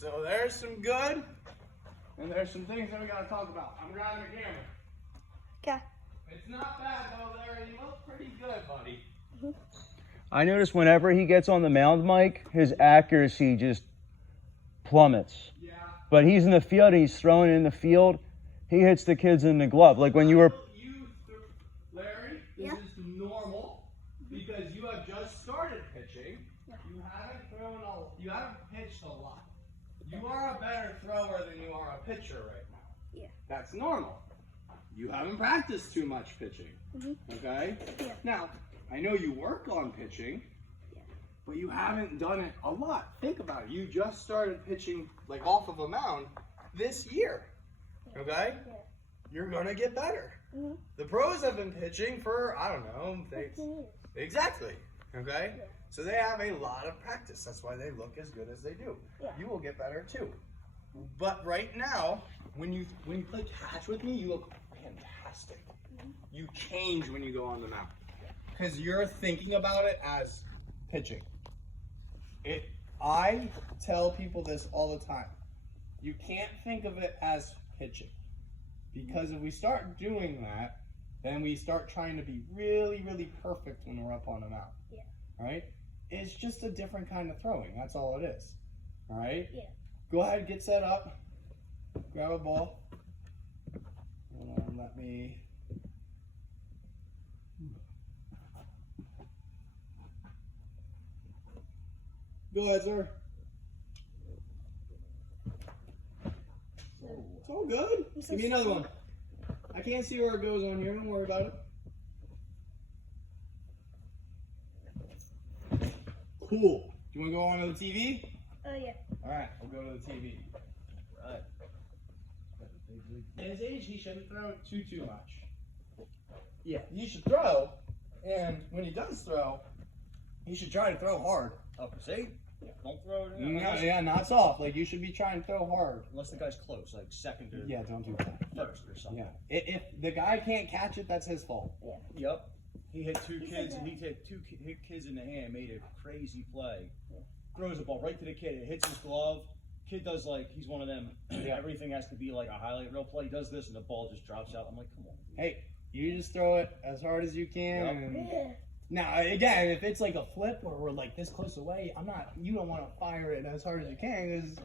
So there's some good, and there's some things that we gotta talk about. I'm grabbing the camera. Okay. It's not bad though, Larry. You look pretty good, buddy. I notice whenever he gets on the mound, Mike, his accuracy just plummets. Yeah. But he's in the field and he's throwing in the field. He hits the kids in the glove. Like when you were. Larry, this is normal because you have just started pitching. Yeah. You haven't pitched a lot. You are a better thrower than you are a pitcher right now. Yeah. That's normal. You haven't practiced too much pitching. Okay? Yeah. Now, I know you work on pitching, but you haven't done it a lot. Think about it. You just started pitching like off of a mound this year. Okay? Yeah. You're gonna get better. The pros have been pitching for, I don't know, 15 years. exactly. Okay? Yeah. So they have a lot of practice. That's why they look as good as they do. Yeah. You will get better too. But right now, when you play catch with me, you look fantastic. You change when you go on the mound. Because you're thinking about it as pitching. I tell people this all the time. You can't think of it as pitching. Because if we start doing that, then we start trying to be really, really perfect when we're up on the mound. Yeah. Right? It's just a different kind of throwing. That's all it is. All right? Yeah. Go ahead, get set up. Grab a ball. And let me. Go ahead, sir. It's all good. Give me another one. I can't see where it goes on here. Don't worry about it. Cool. Do you want to go on to the TV? Oh, yeah. All right, we'll go to the TV. Right. At his age, he shouldn't throw too much. Yeah, you should throw, and when he does throw, you should try to throw hard. Oh, see? Don't throw it. Yeah, not soft. Like you should be trying to throw hard. Unless the guy's close, like second or Yeah, don't do that. first or something. Yeah, if the guy can't catch it, that's his fault. Yep. He hit two He kids, said and he that. hit hit kids in the hand, made a crazy play. Throws the ball right to the kid. It hits his glove. Kid does like he's one of them. Everything has to be like a highlight reel play. He does this, and the ball just drops out. I'm like, come on. Hey, you just throw it as hard as you can. Yep. And Yeah. now, again, if it's like a flip where we're like this close away, you don't want to fire it as hard as you can because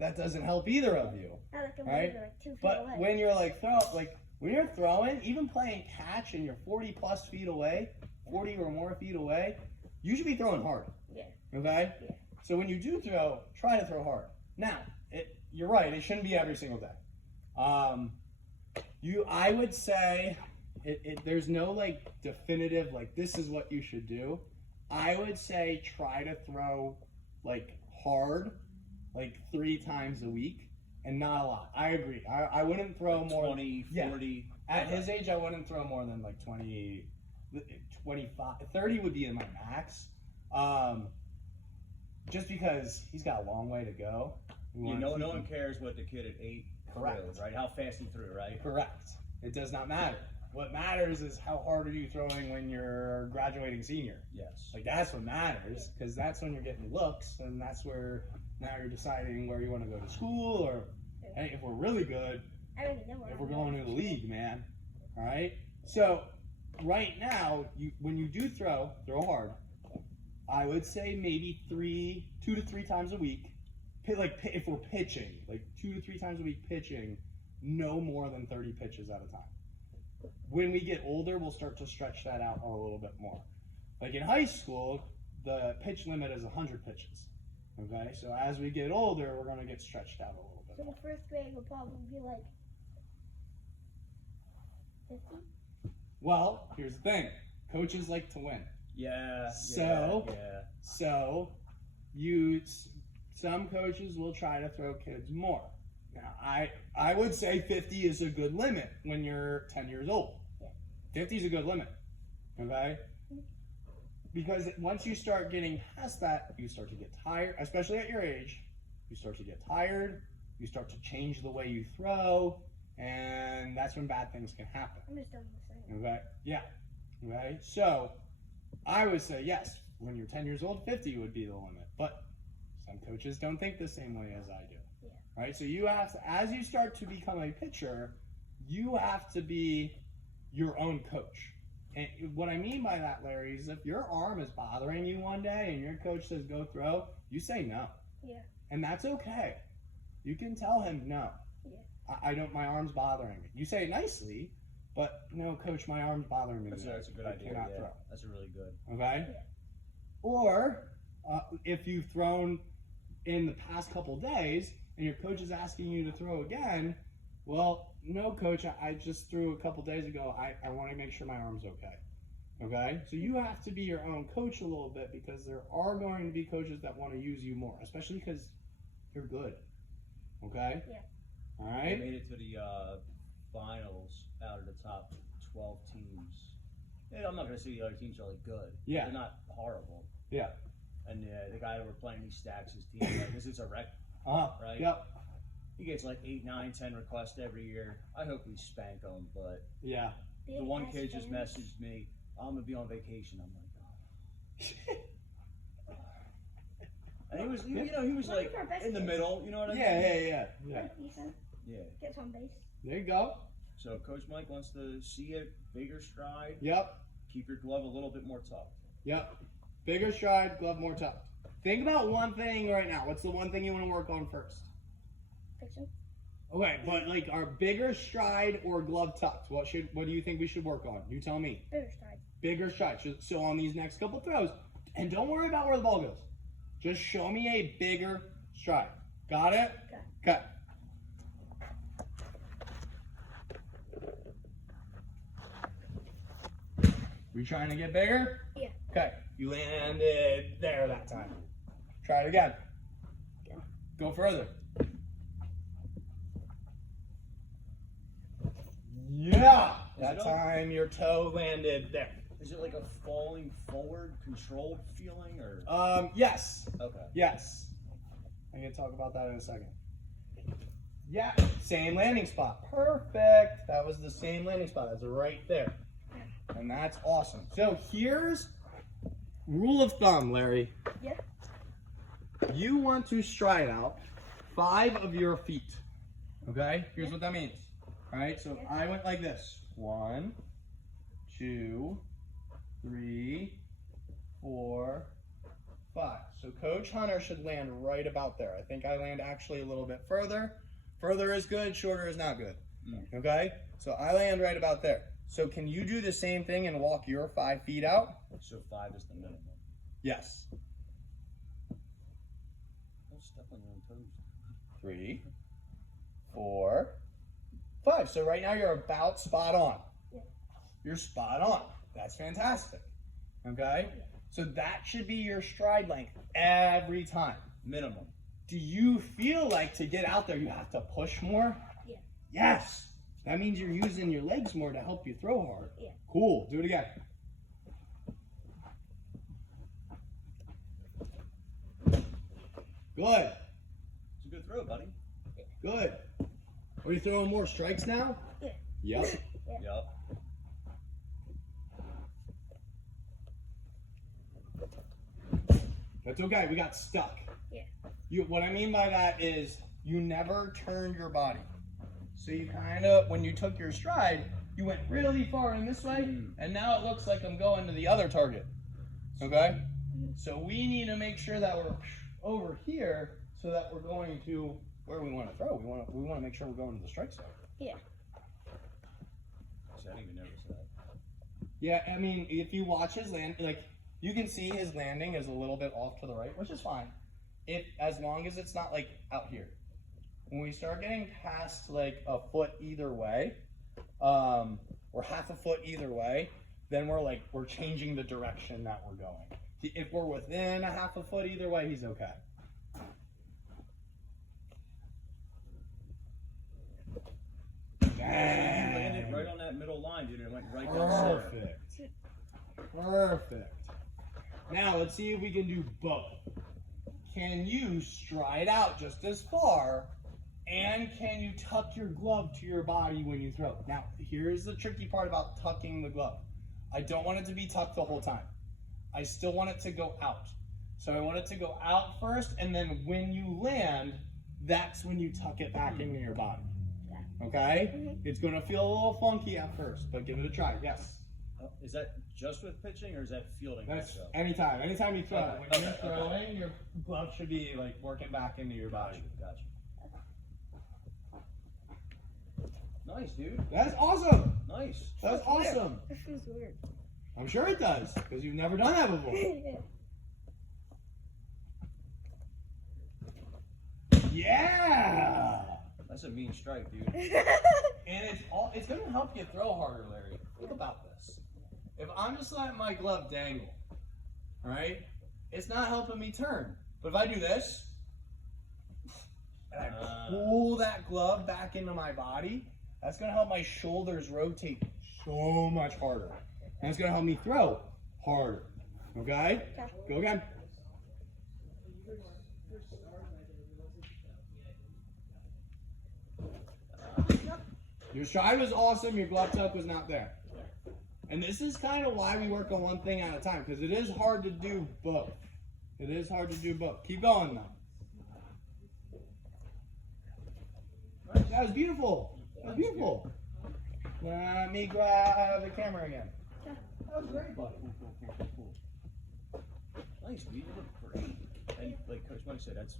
that doesn't help either of you. I like a Right? like 2 feet But away. when you're when you're throwing, even playing catch and you're 40 plus feet away, 40 or more feet away, you should be throwing hard. Yeah. Okay? Yeah. So when you do throw, try to throw hard. Now, you're right, it shouldn't be every single day. I would say there's no like definitive like this is what you should do. I would say try to throw like hard like 3 times a week and not a lot. I agree. I wouldn't throw Like more 20, 40. At his age I wouldn't throw more than like 20 25 30 would be in my max. Just because he's got a long way to go. Yeah, no one cares what the kid at 8 Correct. threw, right? How fast he threw, right? Correct. It does not matter. What matters is how hard are you throwing when you're graduating senior. Yes. Like that's what matters because that's when you're getting looks and that's where now you're deciding where you want to go to school or hey, if we're really good, I already know where if I'm we're going to the league, man. All right. So right now, when you do throw hard. I would say maybe 2 to 3 times a week. If we're pitching, like 2 to 3 times a week pitching, no more than 30 pitches at a time. When we get older, we'll start to stretch that out a little bit more. Like in high school, the pitch limit is 100 pitches. Okay, so as we get older, we're going to get stretched out a little bit So more. the first grade would probably be like 50? Well, here's the thing. Coaches like to win. Yeah. So- yeah. So, some coaches will try to throw kids more. Now, I would say 50 is a good limit when you're 10 years old. 50 is a good limit, okay? Because once you start getting past that, you start to get tired, especially at your age. You start to get tired. You start to change the way you throw, and that's when bad things can happen. I'm just doing the same. Okay? Yeah. Okay? So, I would say yes. When you're 10 years old, 50 would be the limit. But Some coaches don't think the same way as I do. Yeah. Right? So you have to, as you start to become a pitcher, you have to be your own coach. And what I mean by that, Larry, is if your arm is bothering you one day and your coach says go throw, you say no. Yeah. And that's okay. You can tell him no. Yeah. I don't. My arm's bothering me. You say it nicely, but no, coach, my arm's bothering me. That's today. a good I idea. cannot Yeah, throw. that's a really good. Okay. Yeah. Or if you've thrown in the past couple days and your coach is asking you to throw again, well, no, coach, I just threw a couple days ago. I want to make sure my arm's okay. Okay? So you have to be your own coach a little bit because there are going to be coaches that want to use you more, especially because you're good. Okay? Yeah. All They right? made it to the finals out of the top 12 teams. Yeah, I'm not going to say the other teams are like good. Yeah. They're not horrible. Yeah. And the guy that we're playing, he stacks his team. Like, this is a wreck. Uh-huh. Right? Yep. He gets like 8, 9, 10 requests every year. I hope we spank him, but Yeah. Big the one ass kid just fans. messaged me, I'm going to be on vacation. I'm like, oh. And he was, he was One like of our best in the kids. middle, you know what I mean? Yeah. Like Ethan Yeah. gets on base. There you go. So Coach Mike wants to see a bigger stride. Yep. Keep your glove a little bit more tucked. Yep. Bigger stride, glove more tucked. Think about one thing right now. What's the one thing you want to work on first? Fiction. Okay, but like our bigger stride or glove tucked. What do you think we should work on? You tell me. Bigger stride. Bigger stride. So on these next couple throws, and don't worry about where the ball goes. Just show me a bigger stride. Got it? Okay. Okay. We trying to get bigger? Yeah. Okay. You landed there that time. Try it again. Okay. Go further. Yeah. That it all- time your toe landed there. Is it like a falling forward controlled feeling or? Yes. Okay. Yes. I'm gonna talk about that in a second. Yeah, same landing spot. Perfect. That was the same landing spot. That's right there. And that's awesome. So here's rule of thumb, Larry. Yeah. You want to stride out 5 of your feet. Okay? Here's what that means. All right, so if I went like this. 1, 2, 3, 4, 5. So Coach Hunter should land right about there. I think I land actually a little bit further. Further is good, shorter is not good. Okay? So I land right about there. So can you do the same thing and walk your 5 feet out? So 5 is the minimum. Yes. Don't step on your own toes. 3, 4, 5. So right now you're about spot on. Yeah. You're spot on. That's fantastic. Okay? So that should be your stride length every time. Minimum. Do you feel like to get out there you have to push more? Yeah. Yes. That means you're using your legs more to help you throw hard. Yeah. Cool. Do it again. Good. It's a good throw, buddy. Good. Are you throwing more strikes now? Yeah. Yep. Yup. That's okay. We got stuck. Yeah. What I mean by that is you never turned your body. So you kind of, when you took your stride, you went really far in this way, and now it looks like I'm going to the other target. Okay? So we need to make sure that we're over here so that we're going to where we want to throw. We want to make sure we're going to the strike zone. Yeah. See, I didn't even notice that. Yeah, I mean, if you watch his land, like you can see his landing is a little bit off to the right, which is fine. As long as it's not like out here. When we start getting past like a foot either way, or half a foot either way, then we're changing the direction that we're going. If we're within a half a foot either way, he's okay. You landed right on that middle line, dude. It went right down center. Perfect. Perfect. Now let's see if we can do both. Can you stride out just as far, and can you tuck your glove to your body when you throw? Now, here's the tricky part about tucking the glove. I don't want it to be tucked the whole time. I still want it to go out. So I want it to go out first, and then when you land, that's when you tuck it back into your body. Okay? It's gonna feel a little funky at first, but give it a try. Yes. Is that just with pitching, or is that fielding That's also? anytime. Anytime you throw. Okay, When you're okay, throwing, your glove should be like working back into your body. Gotcha. Nice, dude. That's awesome. Nice. That's awesome. That feels weird. I'm sure it does, because you've never done that before. Yeah. That's a mean strike, dude. And it's gonna help you throw harder, Larry. Think about this. If I'm just letting my glove dangle, right? It's not helping me turn. But if I do this, and I pull that glove back into my body, that's gonna help my shoulders rotate so much harder. And it's gonna help me throw harder. Okay? Yeah. Go again. Your stride was awesome, your glove tuck was not there. And this is kind of why we work on one thing at a time, because it is hard to do both. It is hard to do both. Keep going though. That was beautiful. That was beautiful. Let me grab the camera again. That was great, buddy. Nice, dude. You look great. And like Coach Mike said, that's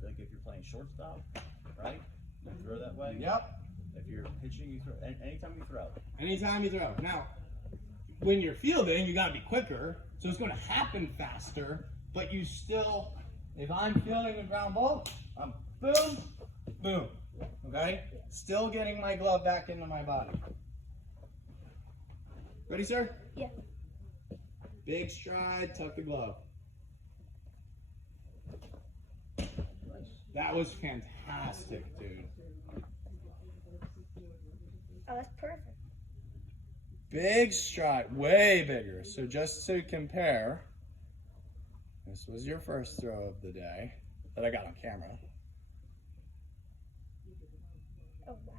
like if you're playing shortstop, right? You throw that way. Yep. If you're pitching, you throw. Anytime you throw. Anytime you throw. Now, when you're fielding, you got to be quicker, so it's going to happen faster. But you still, if I'm fielding a ground ball, I'm boom, boom. Okay? Still getting my glove back into my body. Ready, sir? Yeah. Big stride, tuck the glove. That was fantastic, dude. Oh, that's perfect. Big stride, way bigger. So just to compare, this was your first throw of the day that I got on camera. Oh, wow.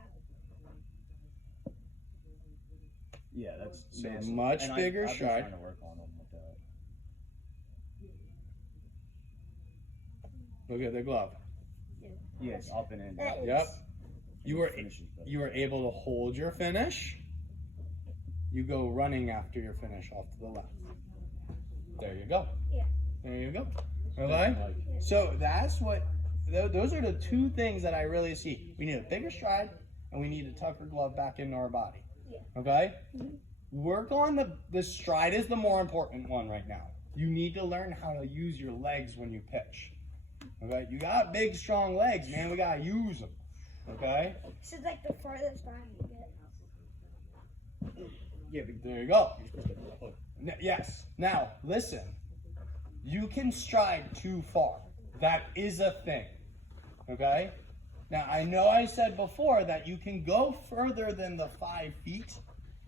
Yeah, that's So massive. much And bigger I've been stride. trying to work on them with that. Look at the glove. Yeah, it's up and in. That is- Yep. You were Finishes better. able to hold your finish. You go running after your finish off to the left. There you go. Yeah. There you go. Okay? So that's what, those are the two things that I really see. We need a bigger stride, and we need to tuck our glove back into our body. Yeah. Okay? Work on the stride is the more important one right now. You need to learn how to use your legs when you pitch. Okay? You got big, strong legs, man. We got to use them. Okay? This is like the farthest behind you get. Yeah, there you go. Yes. Now, listen. You can stride too far. That is a thing. Okay? Now, I know I said before that you can go further than the 5 feet,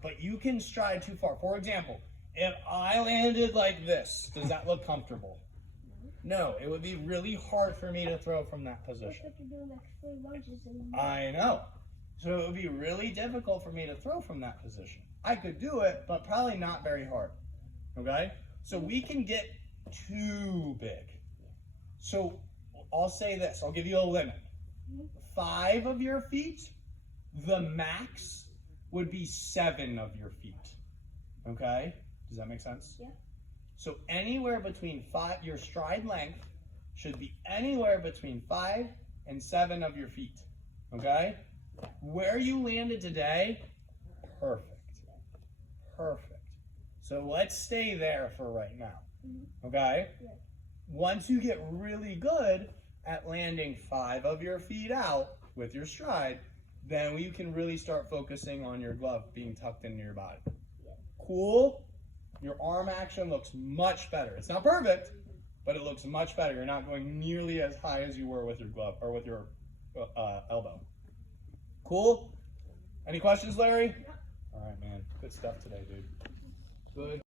but you can stride too far. For example, if I landed like this, does that look comfortable? No, it would be really hard for me to throw from that Looks position. like you're doing like 3 lunges and I know. So it would be really difficult for me to throw from that position. I could do it, but probably not very hard. Okay? So we can get too big. So I'll say this, I'll give you a limit. 5 of your feet, the max would be 7 of your feet. Okay? Does that make sense? Yeah. So anywhere between 5, your stride length should be anywhere between 5 and 7 of your feet. Okay? Where you landed today, perfect. Perfect. So let's stay there for right now. Okay? Yeah. Once you get really good at landing 5 of your feet out with your stride, then you can really start focusing on your glove being tucked into your body. Cool? Your arm action looks much better. It's not perfect, but it looks much better. You're not going nearly as high as you were with your glove or with your elbow. Cool? Any questions, Larry? All right, man. Good stuff today, dude. Good.